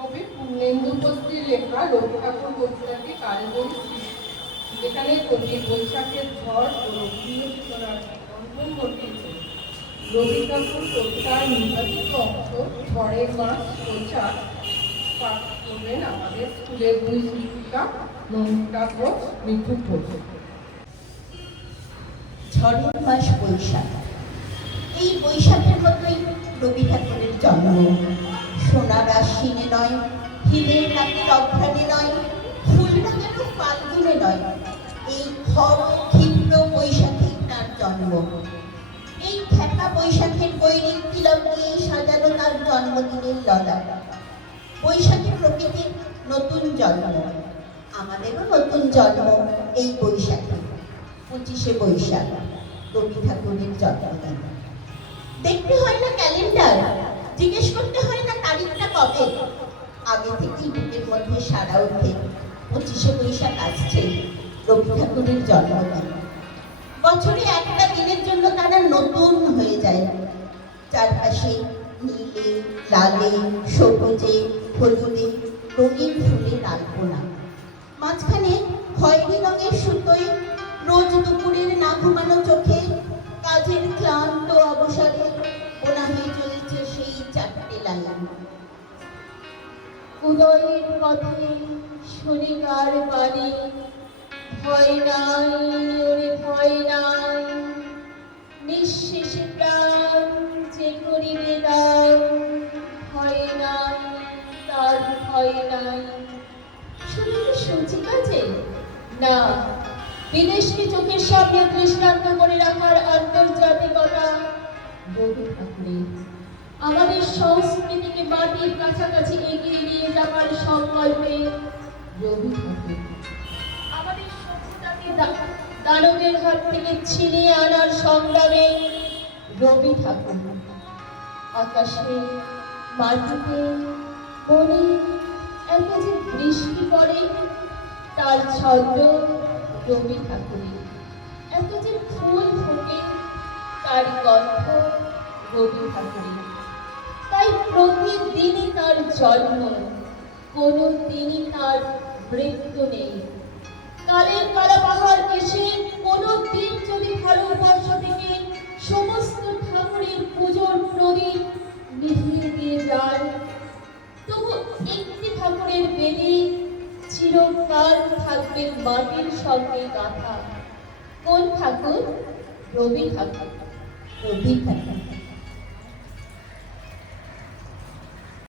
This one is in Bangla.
কবি পূর্ণেন্দু উপস্থিত লেখা রবি ঠাকুর কবিতাটি কালবই সৃষ্টি, যেখানে কবি বৈশাখের ঝড় ও রবীন্দ্র চেতনার বন্ধন ঘটিয়েছে। রবি ঠাকুর কবিতার নির্বাচিত অংশ ঝড়ের মাস বৈশাখ পাঠ করবেন আমাদের স্কুলের দুই শিক্ষিকা নন্দিতা ঘোষ, মিঠু ঘোষ। ঝড়ের মাস বৈশাখ। এই বৈশাখের মতোই রবি ঠাকুরের জন্ম। সোনার আশ্বিনে নয়, হিমের রাতের অঘ্রাণে নয়, ফুল লাগানো ফাল্গুনে নয়, এই খর ক্ষিপ্র বৈশাখে তার জন্ম। এই খ্যাপা বৈশাখের বৈরিক তিলক নিয়ে সাজানো তার জন্মদিনের ললাট। বৈশাখী প্রকৃতির নতুন জন্ম, আমাদেরও নতুন জন্ম এই বৈশাখে। 25শে বৈশাখ রবি ঠাকুরের জন্মদিন। দেখতে হয় না ক্যালেন্ডার, জিজ্ঞেস করতে হয় না তারিখটা কবে, আগে থেকেই বুকের মধ্যে সারা ওঠে 25শে বৈশাখ আসছে, রবি ঠাকুরের জন্মদিন। বছরে একটা দিনের জন্য তারা নতুন হয়ে যায়। চারপাশে নীলে, লালে, সবুজে, হলুদে রঙিন ফুলের আলপনা। মাঝখানে খয়েরি রঙের সুতোয় রোজ দুপুরের না ঘুমানো চোখে কাজের ক্লান্ত অবসরে বোনা হয়ে চলেছে সেই 4টে লাইন। উদয়ের পথে শনিবার বাণী, ভয় নাই ওরে ভয় নাই, নিঃশেষে প্রাণ যে করিবে দাও, ভয় নাই তার ভয় নাই। শুধু কি সূচি কাজে না, বিদেশকে চোখের সামনে দৃষ্টান্ত করে রাখার আন্তর্জাতিকতা রবি ঠাকুরের। আমাদের সংস্কৃতিকে মাটির কাছাকাছি এগিয়ে নিয়ে যাবার সংকল্পে রবি ঠাকুর। আমাদের সভ্যতাকে দানবের হাত থেকে ছিনিয়ে আনার সংগ্রামে রবি ঠাকুর। আকাশে, মাটিতে, মনে এত যে বৃষ্টি পড়ে তার ছন্দ রবি ঠাকুরের। এত যে ফুল ফোটে তার গন্ধ রবি ঠাকুরের। তাই প্রতিদিনই তার জন্ম, কোনো দিনই তার মৃত্যু নেই। কালের কালা পাহাড় এসে কোনো দিন যদি ভারতবর্ষ থেকে সমস্ত ঠাকুরের পুজোর প্রদীপ নিভিয়ে দিয়ে যায়, তবু একটি ঠাকুরের বেদি চিরকাল থাকবে মাটির সঙ্গে গাঁথা। কোন ঠাকুর? রবি ঠাকুর। রবি ঠাকুর।